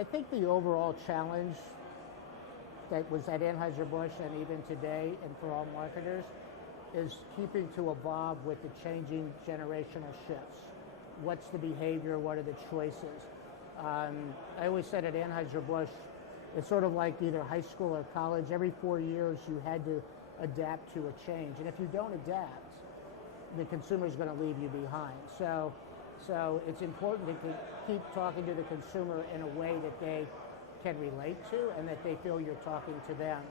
I think the overall challenge that was at Anheuser-Busch and even today and for all marketers is keeping to evolve with the changing generational shifts. What's the behavior? What are the choices? I always said at Anheuser-Busch, it's sort of like either high school or college. Every 4 years you had to adapt to a change. And if you don't adapt, the consumer's going to leave you behind. So it's important to keep talking to the consumer in a way that they can relate to and that they feel you're talking to them.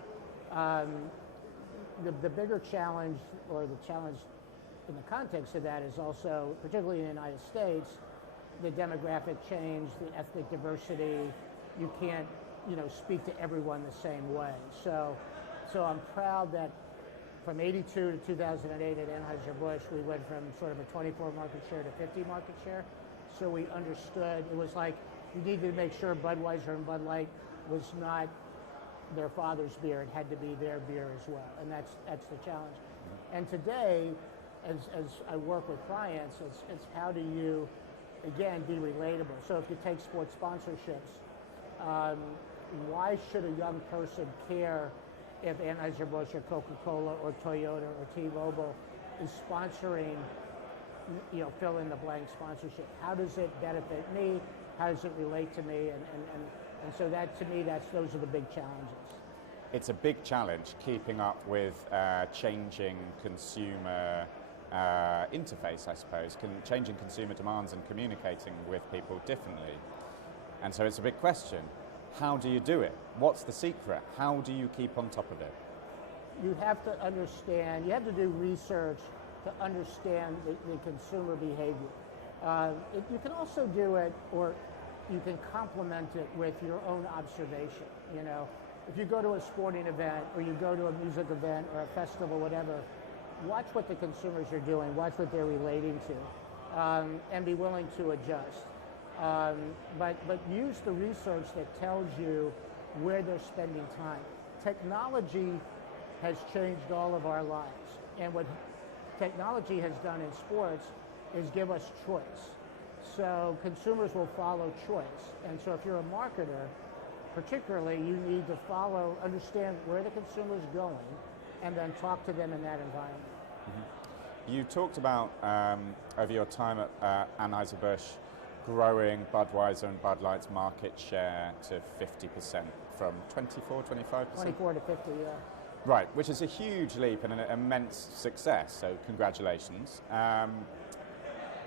The bigger challenge, or the challenge in the context of that, is also, particularly in the United States, the demographic change, the ethnic diversity. You can't, speak to everyone the same way. So I'm proud that from 82 to 2008 at Anheuser-Busch, we went from sort of a 24 market share to 50 market share. So we understood, it was like you needed to make sure Budweiser and Bud Light was not their father's beer. It had to be their beer as well, and that's the challenge. And today, as I work with clients, it's how do you, again, be relatable. So if you take sports sponsorships, why should a young person care if Anheuser-Busch or Coca-Cola or Toyota or T-Mobile is sponsoring, fill in the blank sponsorship? How does it benefit me? How does it relate to me? And so that, to me, those are the big challenges. It's a big challenge keeping up with changing consumer interface, I suppose, changing consumer demands and communicating with people differently. And so it's a big question. How do you do it? What's the secret? How do you keep on top of it? You have to understand, you have to do research to understand the consumer behavior. You can also do it, or you can complement it with your own observation. If you go to a sporting event or you go to a music event or a festival, whatever, watch what the consumers are doing, watch what they're relating to, and be willing to adjust. But use the research that tells you where they're spending time. Technology has changed all of our lives, and what technology has done in sports is give us choice. So consumers will follow choice. And so if you're a marketer, particularly, you need to understand where the consumer is going, and then talk to them in that environment. Mm-hmm. You talked about, over your time at Anheuser-Busch, growing Budweiser and Bud Light's market share to 50% from 24, 25%? 24 to 50, yeah. Right, which is a huge leap and an immense success, so congratulations.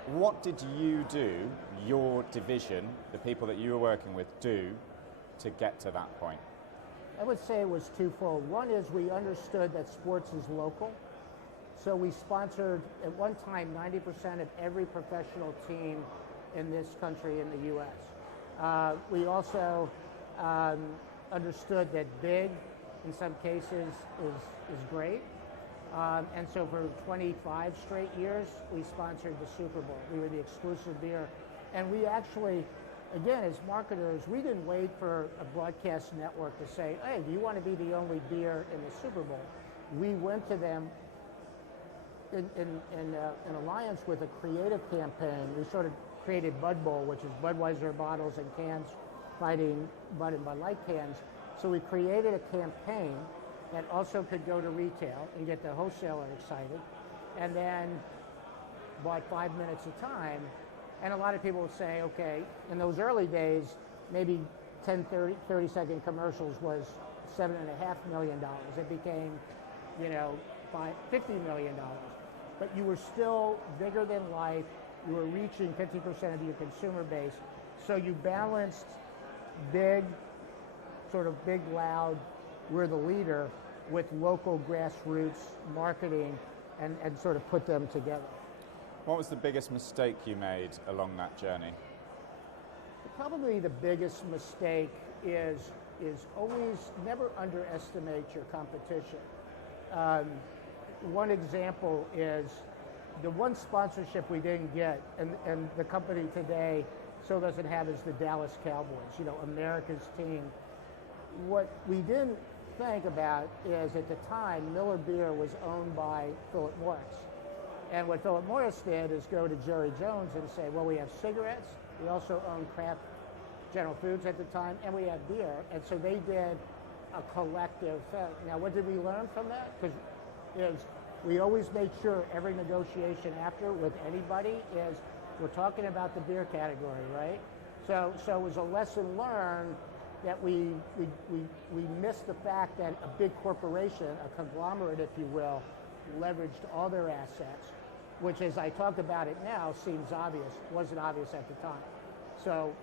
What did you do, your division, the people that you were working with, do to get to that point? I would say it was twofold. One is we understood that sports is local. So we sponsored, at one time, 90% of every professional team in this country, in the U.S. We also understood that big, in some cases, is great. And so for 25 straight years, we sponsored the Super Bowl. We were the exclusive beer. And we actually, again, as marketers, we didn't wait for a broadcast network to say, hey, do you want to be the only beer in the Super Bowl? We went to them in alliance with a creative campaign. We sort of created Bud Bowl, which is Budweiser bottles and cans fighting Bud and Bud Light cans. So we created a campaign that also could go to retail and get the wholesaler excited, and then bought 5 minutes a time. And a lot of people would say, okay, in those early days, maybe 10, 30-second commercials was $7.5 million. It became, $50 million. But you were still bigger than life. You were reaching 50% of your consumer base. So you balanced big, sort of big, loud, we're the leader, with local grassroots marketing, and sort of put them together. What was the biggest mistake you made along that journey? Probably the biggest mistake is always never underestimate your competition. One example is the one sponsorship we didn't get, and the company today still doesn't have, is the Dallas Cowboys, America's team. What we didn't think about is, at the time, Miller Beer was owned by Philip Morris. And what Philip Morris did is go to Jerry Jones and say, well, we have cigarettes, we also own craft General Foods at the time, and we had beer. And so they did a collective thing. Now, what did we learn from that? Because we always make sure every negotiation after with anybody is we're talking about the beer category, right? So it was a lesson learned that we missed the fact that a big corporation, a conglomerate, if you will, leveraged all their assets, which, as I talk about it now, seems obvious. Wasn't obvious at the time. So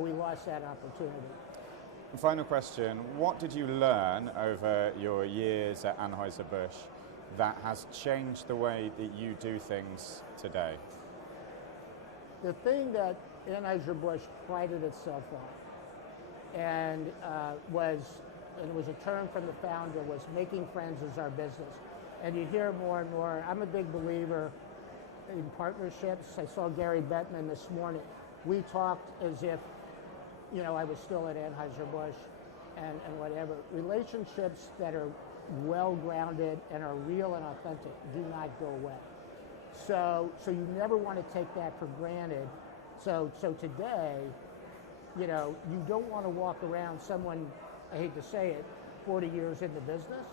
we lost that opportunity. Final question, what did you learn over your years at AnheuserBusch that has changed the way that you do things today? The thing that Anheuser-Busch prided itself on, and it was a term from the founder, was making friends is our business. And you hear more and more. I'm a big believer in partnerships. I saw Gary Bettman this morning. We talked as if, I was still at Anheuser-Busch and whatever. Relationships that are well-grounded and are real and authentic do not go away. So you never want to take that for granted. So today, you don't want to walk around someone, I hate to say it, 40 years in the business,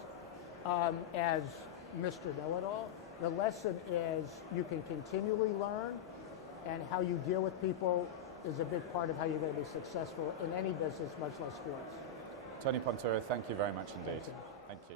as Mr. Know-It-All. The lesson is you can continually learn, and how you deal with people is a big part of how you're going to be successful in any business, much less sports. Tony Ponturo, thank you very much indeed. Thank you.